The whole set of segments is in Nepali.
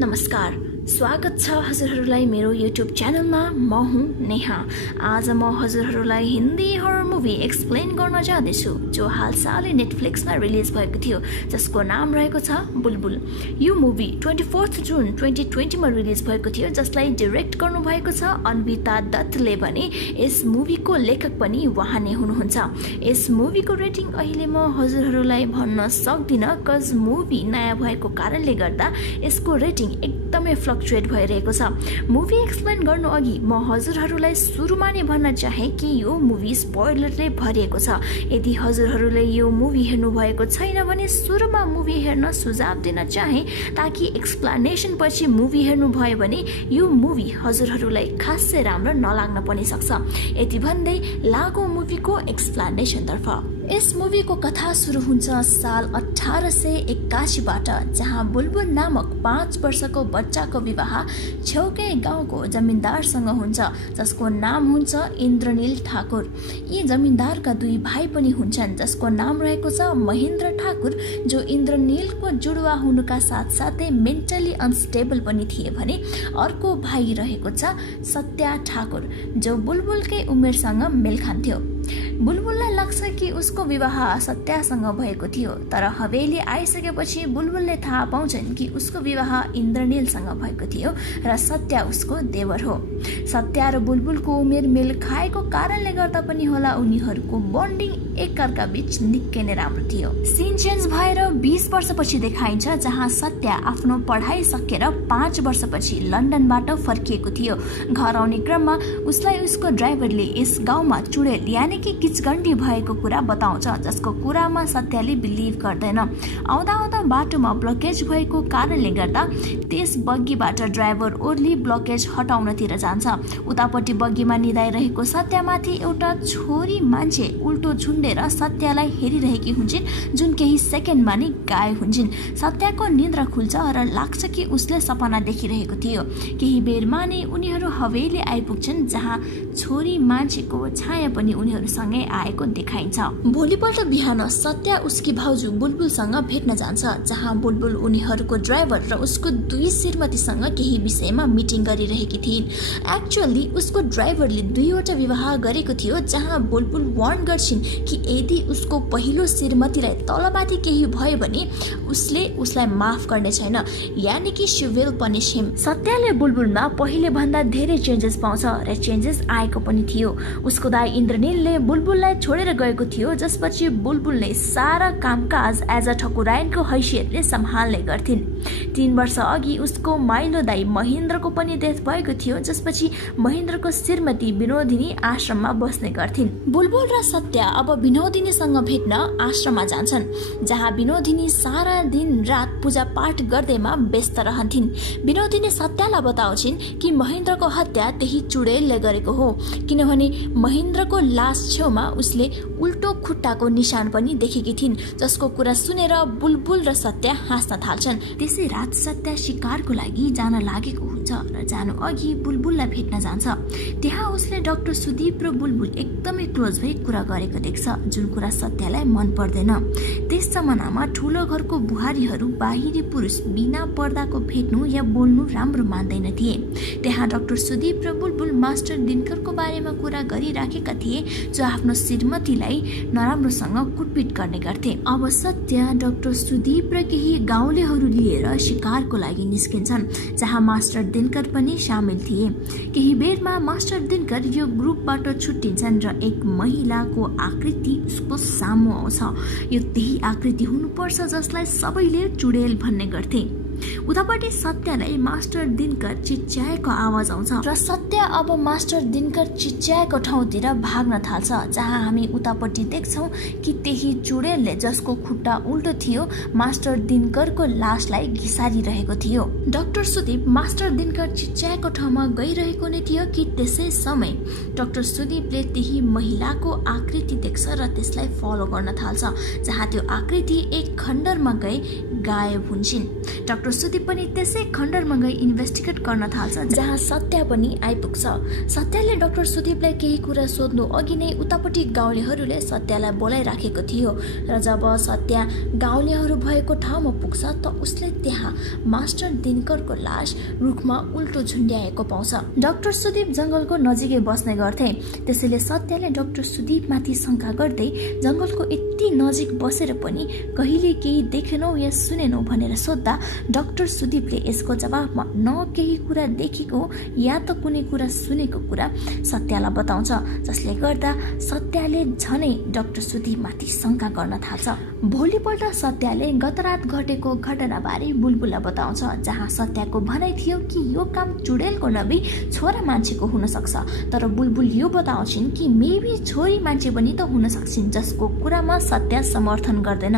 नमस्कार, स्वागत छ हजुरहरूलाई मेरो युट्युब च्यानलमा। म हुँ नेहा। आज म हजुरहरूलाई हिन्दी हरर मुभी एक्सप्लेन गर्न जाँदैछु, जो हालसालै नेटफ्लिक्समा रिलिज भएको थियो, जसको नाम रहेको छ बुलबुल। यो मुभी 24 जुन 2020 मा रिलिज भएको थियो, जसलाई डाइरेक्ट गर्नुभएको छ अन्विता दत्तले भने यस मुभीको लेखक पनि उहाँ नै हुनुहुन्छ। यस मुभीको रेटिङ अहिले म हजुरहरूलाई भन्न सक्दिनँ, कज मुभी नयाँ भएको कारणले गर्दा यसको रेटिङ एकदमै फ्लक्चुएट भइरहेको छ। मुभी एक्सप्लेन गर्नु अघि म हजुरहरूलाई सुरुमा नै भन्न चाहे कि यो मुभी स्पोइलरले भरिएको छ। यदि हजुरहरूले यो मुभी हेर्नु भएको छैन भने सुरुमा मुभी हेर्न सुझाव दिन चाहे, ताकि एक्सप्लेनेसन पछि मुभी हेर्नु भयो भने यो मुभी हजुरहरूलाई खासै राम्रो नलाग्न पनि सक्छ। यति भन्दै लागो मुभीको एक्सप्लेनेसन तर्फ। यस मुभीको कथा सुरु हुन्छ साल 1881 बाट, जहाँ बुलबुल नामक 5 वर्षको बच्चाको विवाह छेउकै गाउँको जमिनदारसँग हुन्छ, जसको नाम हुन्छ इन्द्रनील ठाकुर। यी जमिनदारका 2 भाइ पनि हुन्छन्, जसको नाम रहेको छ महेन्द्र ठाकुर, जो इन्द्रनीलको जुडुवा हुनुका साथसाथै मेन्टली अनस्टेबल पनि थिए भने अर्को भाइ रहेको छ सत्या ठाकुर, जो बुलबुलकै उमेरसँग मेल खान्थ्यो। बुलबुललाई लाग्छ कि उसको विवाह सत्यासँग भएको थियो, तर हवेली आइसकेपछि बुलबुलले थाहा पाउँछन् कि उसको विवाह इन्द्रनीलसँग भएको थियो र सत्या उसको देवर हो। सत्या र बुलबुलको उमेर मेल खाएको कारणले गर्दा पनि होला उनीहरूको बन्डिङ एकअर्का बीच निकै नै राम्रो थियो। सिन चेन्ज भएर 20 वर्षपछि देखाइन्छ, जहाँ सत्या आफ्नो पढाइ सकेर 5 वर्षपछि लन्डनबाट फर्किएको थियो। घर आउने क्रममा उसलाई उसको ड्राइभरले यस गाउँमा चुडेल यानि कि किचगण्डी भएको कुरा बताउँछ, जसको कुरामा सत्याले बिलिभ गर्दैन। आउँदा आउँदा बाटोमा ब्लकेज भएको कारणले गर्दा त्यस बग्गीबाट ड्राइभर ओर्ली ब्लकेज हटाउनतिर जान्छ। उतापट्टि बग्गीमा निदाइरहेको सत्यामाथि एउटा छोरी मान्छे उल्टो झुन्डेर सत्यालाई हेरिरहेकी हुन्छन्, जुन केही सेकेन्डमा नै गायब हुन्छन्। सत्याको निद्रा खुल्छ र लाग्छ कि उसले सपना देखिरहेको थियो। केही बेरमा नै उनीहरू हवेली आइपुग्छन्, जहाँ छोरी मान्छेको छाया पनि उनीहरूसँगै आएको देखाइन्छ। भोलिपल्ट बिहान सत्या उसकी भाउजू बुलबुलसँग भेट्न जान्छ, जहाँ बुलबुल उनीहरूको ड्राइभर र उसको 2 श्रीमतीसँग केही विषयमा मिटिङ गरिरहेकी थिइन्। एक्चुअली उसको ड्राइभरले 2 वटा विवाह गरेको थियो, जहाँ बुलबुल वार्न गर्छिन् कि यदि उसको पहिलो श्रीमतीलाई तलमाथि केही भयो भने उसलाई माफ गर्ने छैन, यानि कि शी विल पनिश हिम। सत्याले बुलबुलमा पहिले भन्दा धेरै चेन्जेस पाउँछ र चेन्जेस आएको पनि थियो। उसको दाइ इन्द्रनीलले बुलबुललाई छोडेर गएको थियो, जसपछि बुलबुलले सारा कामकाज एज अ ठकुराइनको हैसियतले सम्हाल्ने गर्थिन्। 3 वर्ष अघि उसको माइलो दाइ महेन्द्रको पनि डेथ भएको थियो, जसपछि महेन्द्रको श्रीमती विनोदिनी आश्रममा बस्ने गर्थिन्। बुलबुल र सत्या अब विनोदिनीसँग भेट्न आश्रममा जान्छन्, जहाँ विनोदिनी सारा दिन रात पूजा पाठ गर्दैमा व्यस्त रहन्थिन्। विनोदिनी सत्यालाई बताउँछिन् कि महेन्द्रको हत्या त्यही चुडेलले गरेको हो, किनभने महेन्द्रको लास छेउमा उसले उल्टो खुट्टाको निशान पनि देखेकी थिइन्, जसको कुरा सुनेर बुलबुल र सत्या हाँस्न थाल्छन्। त्यसै रात सत्या शिकारको लागि जान लागेको हुन्छ र जानु अघि बुलबुललाई भेट्न जान्छ। त्यहाँ उसले डाक्टर सुदीप र बुलबुल एकदमै क्लोज भई कुरा गरेको देख्छ, जुन कुरा सत्यालाई मन पर्दैन। त्यस जमानामा ठुलो घरको बुहारीहरू बाहिरी पुरुष बिना पर्दाको भेट्नु या बोल्नु राम्रो मान्दैन थिए। त्यहाँ डाक्टर सुदीप र बुलबुल मास्टर दिनकरको बारेमा कुरा गरिराखेका थिए, जो आफ्नो श्रीमतीलाई नराम्रोसँग कुटपिट गर्ने गर्थे। अब सत्या डाक्टर सुदीप र केही गाउँलेहरू लिएर शिकारको लागि निस्किन्छन्, जहाँ मास्टर दिनकर पनि सामेल थिए। केही बेरमा मास्टर दिनकर यो ग्रुपबाट छुट्टिन्छन् र एक महिलाको आकृति उसको सामु आउँछ। यो त्यही आकृति हुनुपर्छ जसलाई सबैले चुडेल भन्ने गर्थे। उतापट्टि सत्यालाई मास्टर दिनकर चिच्याएको आवाज आउँछ र सत्या अब मास्टर दिनकर चिच्याएको ठाउँतिर भाग्न थाल्छ, जहाँ हामी उतापट्टि देख्छौँ कि त्यही चुडेलले, जसको खुट्टा उल्टो थियो, मास्टर दिनकरको लासलाई घिसारिरहेको थियो। डाक्टर सुदीप मास्टर दिनकर चिच्याएको ठाउँमा गइरहेको नै थियो कि त्यसै समय डाक्टर सुदीपले त्यही महिलाको आकृति देख्छ र त्यसलाई फलो गर्न थाल्छ, जहाँ त्यो आकृति एक खण्डरमा गई गायब हुन्छन्। डाक्टर सुदीप पनि त्यसै खण्डरमा गई इन्भेस्टिगेट गर्न थाल्छ जहाँ सत्या पनि आइपुग्छ। सत्याले डाक्टर सुदीपलाई केही कुरा सोध्नु अघि नै उतापट्टि गाउँलेहरूले सत्यालाई बोलाइराखेको थियो र जब सत्या गाउँलेहरू भएको ठाउँमा पुग्छ त उसले त्यहाँ मास्टर दिनकरको लास रुखमा उल्टो झुन्ड्याएको पाउँछ। डाक्टर सुदीप जङ्गलको नजिकै बस्ने गर्थे, त्यसैले सत्याले डाक्टर सुदीपमाथि शङ्का गर्दै जङ्गलको यति नजिक बसेर पनि कहिले केही देखेनौ या सुनेनौ भनेर सोध्दा डाक्टर सुदीपले यसको जवाफमा न केही कुरा देखेको या त कुनै कुरा सुनेको कुरा सत्यालाई बताउँछ, जसले गर्दा सत्याले झनै डाक्टर सुदीपमाथि शङ्का गर्न थाल्छ। भोलिपल्ट सत्याले गत रात घटेको घटनाबारे बुलबुललाई बताउँछ, जहाँ सत्याको भनाइ थियो कि यो काम चुडेलको नभई छोरा मान्छेको हुन सक्छ, तर बुलबुल यो बताउँछिन् कि मेबी छोरी मान्छे पनि त हुन सक्छिन्, जसको कुरामा सत्या समर्थन गर्दैन।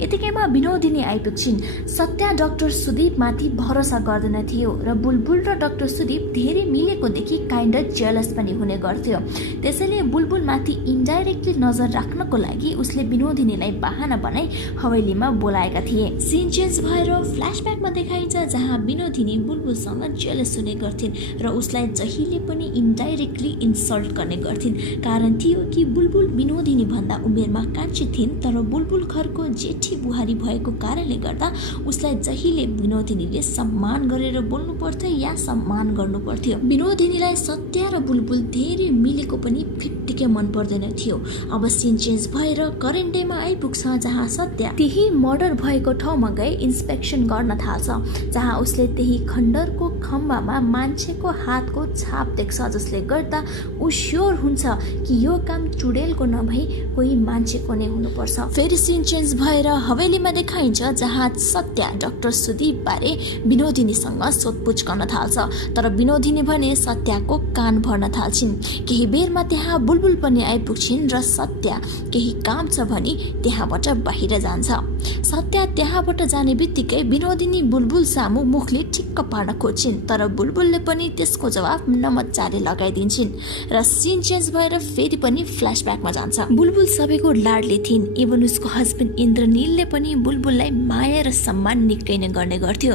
यतिकैमा विनोदिनी आइपुग्छिन्। सत्या डाक्टर सुदीपमाथि भरोसा गर्दैन थियो र बुलबुल र डाक्टर सुदीप धेरै मिलेको देखि काइन्ड जेलस पनि हुने गर्थ्यो। त्यसैले बुलबुलमाथि इन्डाइरेक्टली नजर राख्नको लागि उसले विनोदिनीलाई बहाना बनाई हवेलीमा बोलाएका थिए। सिन चेन्ज भएर फ्ल्यासब्याकमा देखाइन्छ जहाँ विनोदिनी बुलबुलसँग जेलस हुने गर्थिन् र उसलाई जहिले पनि इन्डाइरेक्टली इन्सल्ट गर्ने गर्थिन्। कारण थियो कि बुलबुल विनोदिनी भन्दा उमेरमा कान्छी थिइन्, तर बुलबुल घरको जेठी बुहारी भएको कारणले गर्दा उसलाई जहिले विनोदिनीले सम्मान गरेर बोल्नु पर्थ्यो या सम्मान गर्नु पर्थ्यो। विनोदिनीलाई सत्या र बुलबुल धेरै मिलेको पनि फिट्टिकै मन पर्दैन थियो। अब सिन चेन्ज भएर करेन्ट डेमा आइपुग्छ जहाँ सत्या त्यही मर्डर भएको ठाउँमा गई इन्स्पेक्सन गर्न थाल्छ, जहाँ उसले त्यही खण्डरको खम्बामा मान्छेको हातको छाप देख्छ, जसले गर्दा ऊ स्योर हुन्छ कि यो काम चुडेलको नभई कोही मान्छेको नै हुनुपर्छ। फेरि सिन चेन्ज भएर हवेलीमा देखाइन्छ जहाँ सत्या डाक्टर सुदीप बारे विनोदिनीसँग सोधपुछ गर्न थाल्छ, तर विनोदिनी भने सत्याको कान भर्न थाल्छिन्। केही बेरमा त्यहाँ बुलबुल पनि आइपुग्छिन् र सत्या केही काम छ भनी त्यहाँबाट बाहिर जान्छ। सत्या त्यहाँबाट जाने बित्तिकै विनोदिनी बुलबुल सामु मुखले ठिक्क पार्न खोज्छिन्, तर बुलबुलले पनि त्यसको जवाफ नमच्चाले लगाइदिन्छन् र सिन चेन्ज भएर फेरि पनि फ्ल्यासब्याकमा जान्छ। बुलबुल सबैको लाडले थिइन्, इभन उसको हस्बेन्ड इन्द्रनीलले पनि बुलबुललाई माया र सम्मान निकै नै गर्ने गर्थ्यो।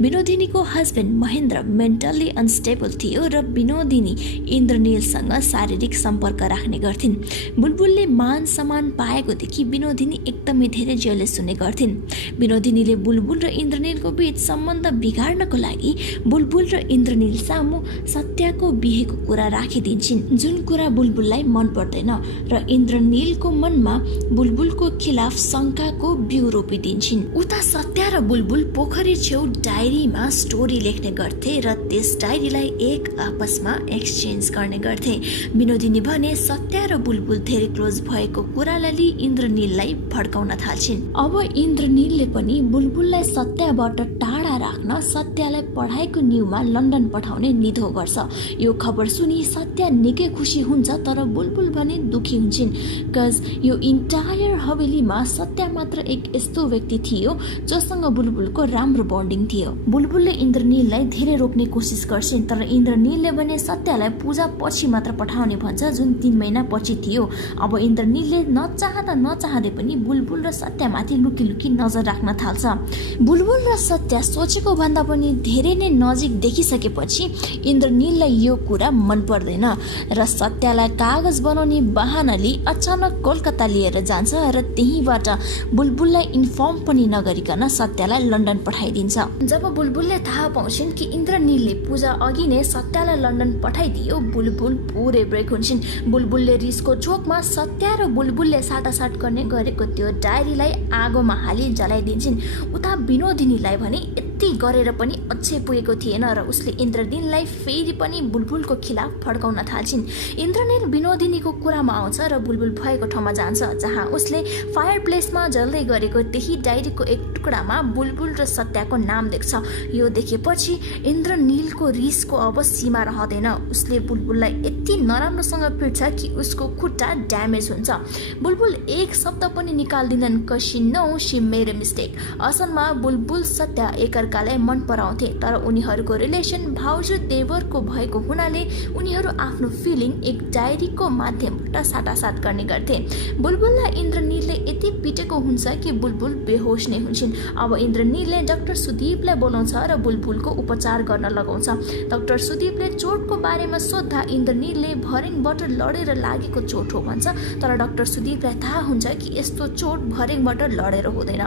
विनोदिनीको हस्बेन्ड महेन्द्र मेन्टल्ली अनस्टेबल थियो र विनोदिनी इन्द्रनीलसँग शारीरिक सम्पर्क राख्ने गर्थिन्। बुलबुलले मान सम्मान पाएको देखि विनोदिनी एकदमै धेरै जेलस हुने गर्थिन्। विनोदिनीले बुलबुल र इन्द्रनीलको बीच सम्बन्ध बिगार्नको लागि बुलबुल र इन्द्रनील सामु सत्याको बिहेको कुरा राखिदिन्छन्, जुन कुरा बुलबुललाई मन पर्दैन र इन्द्रनीलको मनमा बुलबुलको खिलाफ शङ्काको बिउ रोपिदिन्छन्। उता सत्या र बुलबुल पोखरी छेउ डायरीमा स्टोरी लेख्ने गर्थे र त्यस डायरीलाई एक आपसमा एक्सचेन्ज गर्ने गर्थे। विनोदिनी भने सत्या र बुलबुल धेरै क्लोज भएको कुरालाई इन्द्रनीललाई भड्काउन थाल्छिन्। अब इन्द्रनीलले पनि बुलबुललाई सत्याबाट टाढा राख्न सत्यालाई पढाइको न्युमा लन्डन पठाउने निधो गर्छ। यो खबर सुनि सत्या निकै खुसी हुन्छ, तर बुलबुल भने दुखी हुन्छन्, कज यो इन्टायर हवेलीमा सत्या मात्र एक यस्तो व्यक्ति थियो जोसँग बुलबुलको राम्रो बन्डिङ थियो। बुलबुलले इन्द्रनीललाई धेरै रोक्ने कोसिस गर्छिन्, तर इन्द्रनीलले भने सत्यालाई पूजा पछि मात्र पठाउने भन्छ, जुन 3 महिना पछि थियो। अब इन्द्रनीलले नचाहँदै पनि बुलबुल र सत्यामाथि लुकी लुकी नजर राख्न थाल्छ। बुलबुल र सत्या सोचेको भन्दा पनि धेरै नै नजिक देखिसकेपछि इन्द्रनीललाई यो कुरा मन पर्दैन र सत्यालाई कागज बनाउने बहानाले अचानक कोलकाता लिएर जान्छ र त्यहीबाट बुलबुललाई इन्फर्म पनि नगरिकन सत्यालाई लन्डन पठाइदिन्छ। जब बुलबुलले थाहा पाउँछिन् कि इन्द्रनीलले पूजा अघि नै सत्यालाई लन्डन पठाइदियो, बुलबुल पुरै ब्रेक हुन्छन्। बुलबुलले रिसको चोकमा सत्या र बुलबुलले साटासाट गर्ने गरेको त्यो डायरीलाई आगोमा हाली जलाइदिन्छन्। उता विनोदिनीलाई भने यति गरेर पनि अझै पुगेको थिएन र उसले इन्द्रनीललाई फेरि पनि बुलबुलको खिलाफ फड्काउन थाल्छिन्। इन्द्रनील विनोदिनीको कुरामा आउँछ र बुलबुल भएको ठाउँमा जान्छ, जहाँ उसले फायर प्लेसमा जल्दै गरेको त्यही डायरीको एक टुक्रामा बुलबुल र सत्याको नाम देख्छ। यो देखेपछि इन्द्रनीलको रिसको अब सीमा रहँदैन। उसले बुलबुललाई यति नराम्रोसँग पिट्छ कि उसको खुट्टा ड्यामेज हुन्छ। बुलबुल एक शब्द पनि निकाल्दिनन्, कसी no she made a mistake. असलमा बुलबुल सत्या एकअर्का तरिकालाई मन पराउँथे, तर उनीहरूको रिलेसन भाउजू देवरको भएको हुनाले उनीहरू आफ्नो फिलिङ एक डायरीको माध्यमबाट साटासाट गर्ने गर्थे। बुलबुललाई इन्द्रनीलले यति पिटेको हुन्छ कि बुलबुल बेहोस नै हुन्छन्। अब इन्द्रनीलले डाक्टर सुदीपलाई बोलाउँछ र बुलबुलको उपचार गर्न लगाउँछ। डाक्टर सुदीपले चोटको बारेमा सोद्धा इन्द्रनीलले भर्याङबाट लडेर लागेको चोट हो भन्छ, तर डाक्टर सुदीपलाई थाहा हुन्छ कि यस्तो चोट भर्याङबाट लडेर हुँदैन।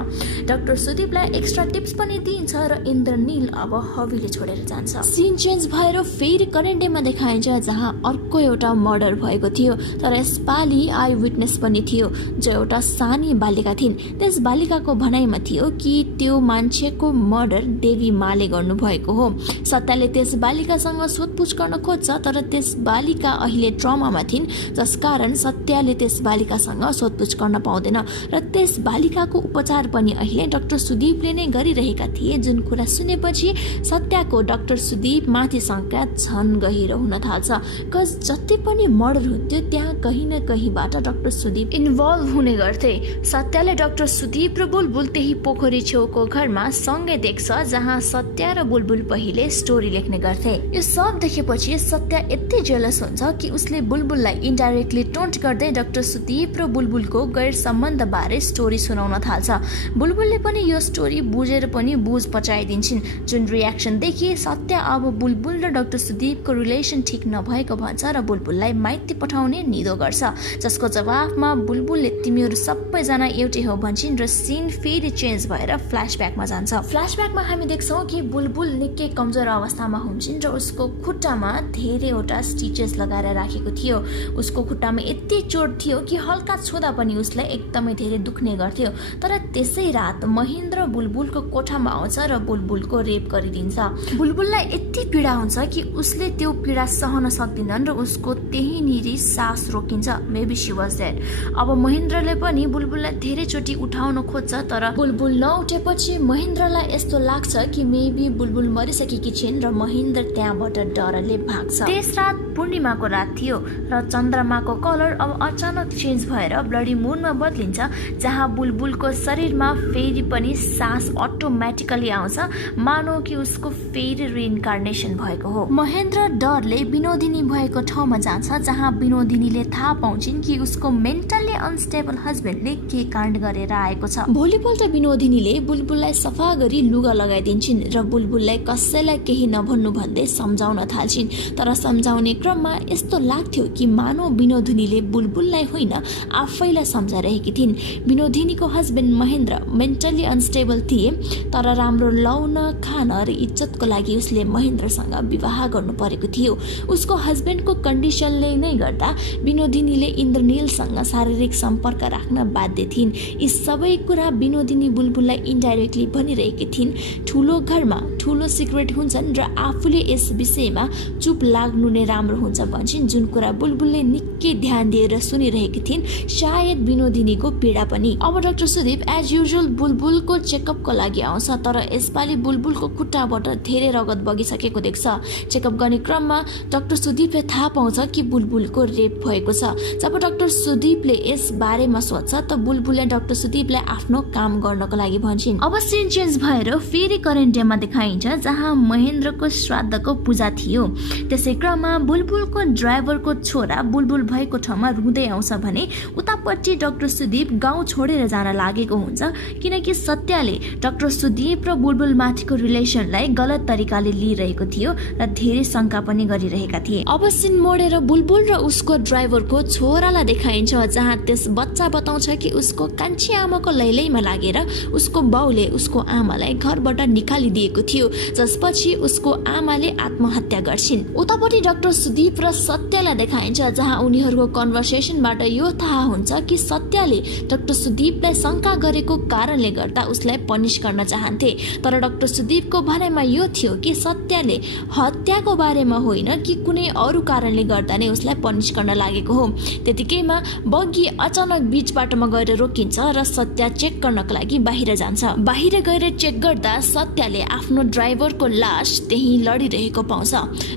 डाक्टर सुदीपलाई एक्स्ट्रा टिप्स पनि दिइन्छ र इन्द्रनील अब हवेली छोडेर जान्छ। सिन चेन्ज भएर फेरि करेन्ट डेमा देखाइन्छ, जहाँ अर्को एउटा मर्डर भएको थियो, तर यसपालि आई विटनेस पनि थियो, जो एउटा सानी बालिका थिइन्। त्यस बालिकाको भनाइमा थियो कि त्यो मान्छेको मर्डर देवी माले गर्नुभएको हो। सत्यले त्यस बालिकासँग सोधपुछ गर्न खोज्छ, तर त्यस बालिका अहिले ट्रमामा थिइन्, जसकारण सत्यले त्यस बालिकासँग सोधपुछ गर्न पाउँदैन र त्यस बालिकाको उपचार पनि अहिले डाक्टर सुदीपले नै गरिरहेका थिए। जुन कुरा सुनेपछि सत्यको डाक्टर सुदीप माथि शंका झन गहिरो हुन थाल्छ। कज जति पनि मर्डर हुन्थ्यो त्यहाँ कहीँ न कहीँबाट डाक्टर सुदीप इन्भल्भ हुने गर्थे। सत्यले डाक्टर सुदीप र बुलबुल त्यही पोखरी छेउको घरमा सँगै देख्छ, जहाँ सत्य र बुलबुल पहिले स्टोरी लेख्ने गर्थे। यो सब देखेपछि सत्य यति जेलस हुन्छ कि उसले बुलबुललाई इन्डाइरेक्टली टोन्ट गर्दै डाक्टर सुदीप र बुलबुलको गैर सम्बन्ध बारे स्टोरी सुनाउन थाल्छ। बुलबुलले पनि यो स्टोरी बुझेर पनि बुझ पचाइदिन्छन्। जुन रियाक्सन देखि सत्य अब बुलबुल र डाक्टर सुदीपको रिलेसन ठिक नभएको भन्छ र बुलबुललाई माइती पठाउने निदो गर्छ, जसको जवाफमा बुलबुलले तिमीहरू सबैजना एउटै हो भन्छन् र सिन फेरि चेन्ज भएर फ्ल्यासब्याकमा जान्छ। फ्ल्यासब्याकमा हामी देख्छौँ कि बुलबुल निकै कमजोर अवस्थामा हुन्छन् र उसको खुट्टामा धेरैवटा स्टिचेस लगाएर राखेको थियो। उसको खुट्टामा यति चोट थियो कि हल्का छुँदा पनि उसलाई एकदमै धेरै दुख्ने गर्थ्यो। तर त्यसै रात महेन्द्र बुलबुलको कोठामा आउँछ र बुलबुलको रेप गरिदिन्छ। बुलबुललाई यति पीडा हुन्छ कि उसले त्यो पीडा सहन सक्दिनन् र उसको त्यहीँनिर सास रोकिन्छ। Maybe she was dead. अब महेन्द्रले पनि बुलबुललाई धेरैचोटि उठाउन खोज्छ, तर बुलबुल नउठेपछि महेन्द्रलाई यस्तो लाग्छ कि मेबी बुलबुल मरिसकेकी छिन् र महेन्द्र त्यहाँबाट डरले भाग्छ। त्यस रात पूर्णिमाको रात थियो र चन्द्रमाको कलर अब अचानक चेन्ज भएर ब्लडी मुनमा बदलिन्छ, जहाँ बुलबुलको शरीरमा फेरि पनि सास अटोमेटिकली आउँछ, मानौ कि उसको फेरि रिइन्कार्नेसन भएको हो। महेन्द्र डरले विनोदिनी भएको ठाउँमा जान्छ, जहाँ विनोदिनीले थाहा पाउँछिन् कि उसको मेन्टल्ली अनस्टेबल हस्बेन्डले के काण्ड गरेर आएको छ। भोलिपल्ट विनोदिनीले बुलबुललाई सफा गरी लुगा लगाइदिन्छन् र बुलबुललाई कसैलाई केही नभन्नु भन्दै सम्झाउन थाल्छिन्, तर सम्झाउने क्रममा यस्तो लाग्थ्यो कि मानव विनोदिनीले बुलबुललाई होइन आफैलाई सम्झाइरहेकी थिइन्। विनोदिनीको हस्बेन्ड महेन्द्र मेन्टल्ली अनस्टेबल थिए, तर राम्रो लाउन खान र इज्जतको लागि उसले महेन्द्रसँग विवाह गर्नु परेको थियो। उसको हस्बेन्डको कन्डिसनले नै गर्दा विनोदिनीले इन्द्रनीलसँग शारीरिक सम्पर्क राख्न बाध्य थिइन्। यी सबै कुरा विनोदिनी बुलबुललाई इन्डाइरेक्टली भनिरहेकी थिइन्। ठुलो घरमा ठुलो सिक्रेट हुन्छन् र आफूले यस विषयमा चुप लाग्नु नै राम्रो हुन्छ भन्छन्, जुन कुरा बुलबुलले निकै ध्यान दिएर सुनिरहेकी थिइन्। सायद विनोदिनीको पीडा पनि। अब डाक्टर सुदीप एज युजुअल बुलबुलको चेकअपको लागि आउँछ, तर यसपालि बुलबुलको खुट्टाबाट धेरै रगत बगिसकेको देख्छ। चेकअप गर्ने क्रममा डाक्टर सुदीपले थाहा पाउँछ कि बुलबुलको रेप भएको छ। जब डाक्टर सुदीपले यस बारेमा सोध्छ त बुलबुलले डाक्टर सुदीपलाई आफ्नो काम गर्नको लागि भन्छन्। अब सिन चेन्ज भएर फेरि करेन्ट डेमा देखाइन्छ, जहाँ महेन्द्रको श्राद्धको पूजा थियो। त्यसै क्रममा बुलबुलको ड्राइभरको छोरा बुलबुल भएको ठाउँमा रुँदै आउँछ भने उतापट्टि डाक्टर सुदीप गाउँ छोडेर जान लागेको हुन्छ, किनकि सत्यले डाक्टर सुदीप र बुलबुल माथिको रिलेसनलाई गलत तरिकाले लिइरहेको थियो र धेरै शंका पनि गरिरहेका थिए। अब सिन मोडेर बुलबुल र उसको ड्राइभरको छोरालाई देखाइन्छ, जहाँ त्यस बच्चा बताउँछ कि उसको कान्छी आमाको लैलैमा लागेर उसको बाउले उसको आमालाई घरबाट निकालिदिएको थियो, जसपछि उसको आमाले आत्महत्या गर्छिन्। उतापट्टि डाक्टर सुदीप र सत्यलाई देखाइन्छ, जहाँ उनीहरूको कन्भर्सेसनबाट यो थाहा हुन्छ कि सत्यले डाक्टर सुदीपलाई शंका गरेको कारणले गर्दा उसलाई पनिश गर्न चाहन्थे, तर डाक्टर सुदीपको भनाइमा यो थियो कि सत्यले हत्याको बारेमा होइन कि कुनै अरू कारणले गर्दा नै उसलाई पनिश गर्न लागेको हो। त्यतिकैमा बग्गी अचानक बीच बाटोमा गएर रोकिन्छ र सत्य चेक गर्नको लागि बाहिर जान्छ। बाहिर गएर चेक गर्दा सत्यले आफ्नो ड्राइभरको लास त्यही लडिरहेको पाउँछ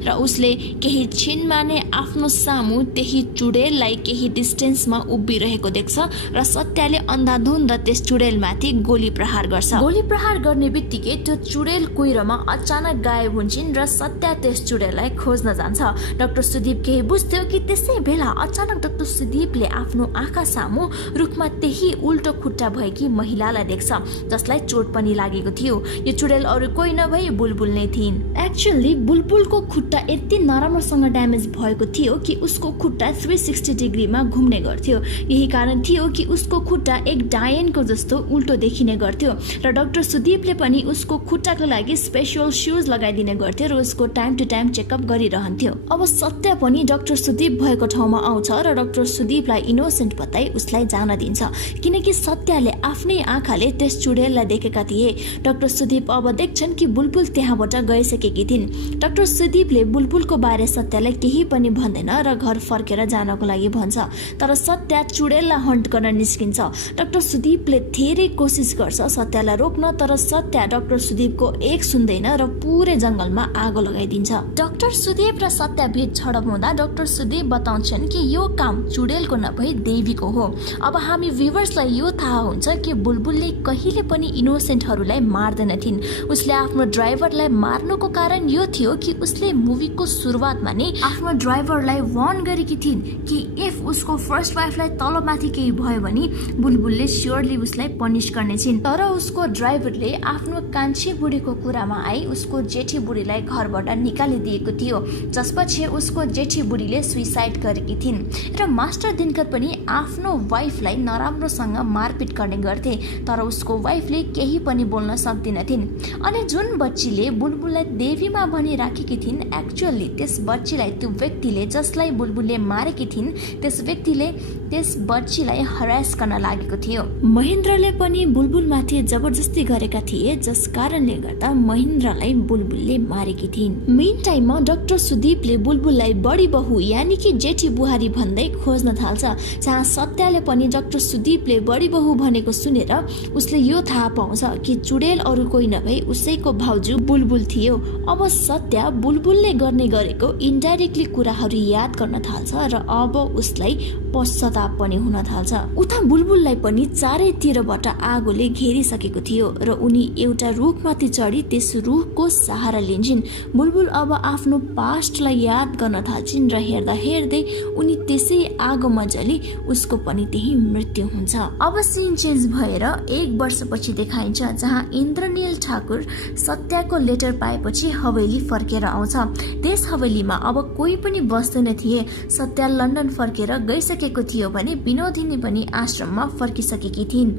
र उसले केही छिनमा नै आफ्नो सामु त्यही चुडेललाई केही डिस्टेन्समा उभिरहेको देख्छ र सत्यले अन्धाधुन्द त्यस चुडेलमाथि गोली प्रहार गर्छ। गोली प्रहार गर्ने बित्तिकै बित्तिकै त्यो चुडेल कुहिरोमा अचानक गायब हुन्छन् र सत्या त्यस चुडेललाई खोज्न जान्छ। डाक्टर सुदीप केही बुझ्थ्यो कि त्यसै बेला अचानक डाक्टर सुदीपले आफ्नो आँखा सामु रुखमा त्यही उल्टो खुट्टा भएकी महिलालाई देख्छ, जसलाई चोट पनि लागेको थियो। यो चुडेल अरू कोही नभई बुलबुल नै थिइन्। एक्चुअली बुलबुलको खुट्टा यति नराम्रोसँग ड्यामेज भएको थियो कि उसको खुट्टा 360 डिग्रीमा घुम्ने गर्थ्यो। यही कारण थियो कि उसको खुट्टा एक डायनको जस्तो उल्टो देखिने गर्थ्यो र डाक्टर सुदीपले पनि उसको खुट्टाको लागि स्पेशल सुज लगाइदिने गर्थ्यो र उसको टाइम टु टाइम चेकअप गरिरहन्थ्यो। अब सत्य पनि डाक्टर सुदीप भएको ठाउँमा आउँछ र डाक्टर सुदीपलाई इनोसेन्ट बताई उसलाई जान दिन्छ, किनकि सत्यले आफ्नै आँखाले त्यस चुडेललाई देखेका थिए। डाक्टर सुदीप अब देख्छन् कि बुलबुल त्यहाँबाट गइसकेकी थिइन्। डाक्टर सुदीपले बुलबुलको बारे सत्यलाई केही पनि भन्दैन र घर फर्केर जानको लागि भन्छ, तर सत्य चुडेललाई हन्ट गर्न निस्किन्छ। डाक्टर सुदीपले धेरै कोसिस गर्छ सत्यलाई रोक्न, तर सत्य डाक्टर सुदीपको एक सुन्दैन र पुरै जंगलमा आगो लगाइदिन्छ। डाक्टर सुदीप र सत्य बीच झडप हुँदा डाक्टर सुदीप बताउँछन् कि यो काम चुडेलको नभई देवीको हो। अब हामी भ्युवर्सलाई यो थाहा हुन्छ कि बुलबुलले कहिले पनि इनोसेन्टहरूलाई मार्दैन थिइन्। उसले आफ्नो ड्राइभरलाई मार्नुको कारण यो थियो कि उसले मुभीको सुरुवातमा नै आफ्नो ड्राइभरलाई वार्न गरेकी थिइन् कि इफ उसको फर्स्ट वाइफलाई तलमाथि केही भयो भने बुलबुलले स्योरली उसलाई पनिश गर्नेछिन्। तर उसको ड्राइभरले आफ्नो कान्छी बुढीको कुरामा आई उसको जेठी बुढीलाई घरबाट निकालिदिएको थियो, जसपछि उसको जेठी बुढीले सुइसाइड गरेकी थिइन् र मास्टर दिनकर पनि आफ्नो वाइफलाई नराम्रोसँग मारपिट गर्ने गर्थे, तर उसको वाइफले केही पनि बोल्न सक्दिनथिन्। अनि जुन बच्चीले बुलबुललाई देवीमा भनी राखेकी थिइन्, एक्चुअली त्यस बच्चीलाई त्यो व्यक्तिले जसलाई बुलबुलले मारेकी थिइन् त्यस व्यक्तिले त्यस बच्चीलाई हरास गर्न लागेको थियो। महेन्द्रले पनि बुलबुलमाथि जबरजस्ती गरेका थिए, जस कारणले गर्दा महेन्द्रलाई बुलबुलले मारेकी थिइन्। मेन टाइममा डाक्टर सुदीपले बुलबुललाई बडी बहू यानि कि जेठी बुहारी भन्दै खोज्न थाल्छ, जहाँ सत्यले पनि डाक्टर सुदीपले बडी बहू भनेको सुनेर उसले यो थाहा पाउँछ कि चुडेल अरू कोही नभई उसैको भाउजू बुलबुल थियो। अब सत्य बुलबुलले गर्ने गरेको इन्डाइरेक्टली कुराहरू याद गर्न थाल्छ र अब उसलाई पश्चाताप पनि हुन थाल्छ। उता बुलबुललाई पनि चारैतिरबाट आगोले घेरिसकेको थियो र उनी एउटा रुखमाथि चढी त्यस रुखको सहारा लिन्छन्। बुलबुल अब आफ्नो पास्टलाई याद गर्न थाल्छिन् र हेर्दा हेर्दै उनी त्यसै आगोमा जली उसको पनि त्यही मृत्यु हुन्छ। अब सिन चेन्ज भएर 1 वर्षपछि देखाइन्छ, जहाँ इन्द्रनील ठाकुर सत्यको लेटर पाएपछि हवेली फर्केर आउँछ। त्यस हवेलीमा अब कोही पनि बस्दैन थिए। सत्य लन्डन फर्केर गइसकेको थियो भने विनोदिनी पनि आश्रममा फर्किसकेकी थिइन्।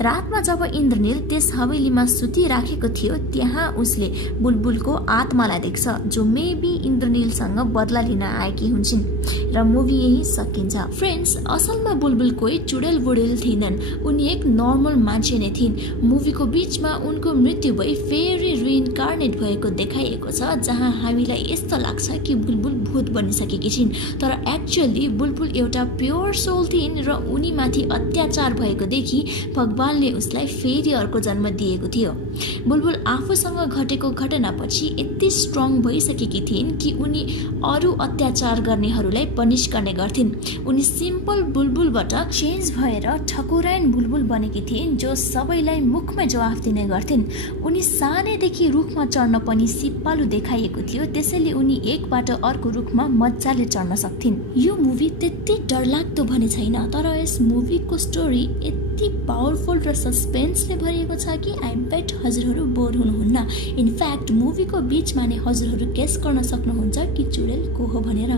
रातमा जब इन्द्रनील त्यस हवेलीमा सुतिराखेको थियो, त्यहाँ उसले बुलबुलको आत्मालाई देख्छ, जो मेबी इन्द्रनीलसँग बदला लिन आएकी हुन्छन् र मुभी यही सकिन्छ। फ्रेन्ड्स, असलमा बुलबुल कोही चुडेल बुडेल थिएनन्, उनी एक नर्मल मान्छे नै थिइन्। मुभीको बीचमा उनको मृत्यु भई फेरि रिइन्कार्नेट भएको देखाइएको छ, जहाँ हामीलाई यस्तो लाग्छ कि बुलबुल भूत बनिसकेकी छिन्, तर एक्चुअली बुलबुल एउटा प्योर सोल थिइन् र उनीमाथि अत्याचार भएको देखि भगवानले उसलाई फेरि अर्को जन्म दिएको थियो। बुलबुल आफूसँग घटेको घटनापछि यति स्ट्रङ भइसकेकी थिइन् कि उनी अरू अत्याचार गर्नेहरूलाई पनिश गर्ने गर्थिन्। उनी सिम्पल बुलबुलबाट चेन्ज भएर ठकुराइन बुलबुल बनेकी थिइन्, जो सबैलाई मुखमै जवाफ दिने गर्थिन्। उनी सानैदेखि रुखमा चढ्न पनि सिपालु देखाइएको थियो, त्यसैले उनी एकबाट अर्को रुखमा मजाले चढ्न सक्थिन्। यो मुभी त्यति डरलाग्दो भने छैन, तर यस मुभीको स्टोरी यति पावरफुल र सस्पेन्सले भरिएको छ कि आई बेट हजुरहरू बोर हुनुहुन्न। इनफ्याक्ट मुभीको बीचमा नै हजुरहरू गेस गर्न सक्नुहुन्छ कि चुडेल को हो भनेर।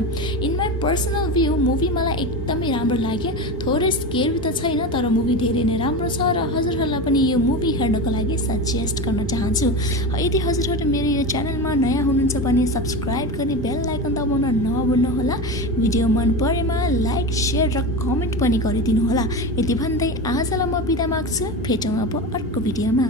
In my personal view movie मलाई एकदमै राम्रो लाग्यो। थोरै स्केरी त छैन, तर मुभी धेरै नै राम्रो छ र हजुरहरूलाई पनि यो मुभी हेर्नको लागि सजेस्ट गर्न चाहन्छु। यदि हजुरहरू मेरो यो च्यानलमा नयाँ हुनुहुन्छ भने सब्सक्राइब गर्ने बेल आइकन दबाउन नभुल्नुहोला। भिडियो मन परेमा लाइक, शेयर र कमेन्ट पनि गरिदिनु होला। यति भन्दै आजलाई म बिदा माग्छु। भेटौँ अब अर्को भिडियोमा।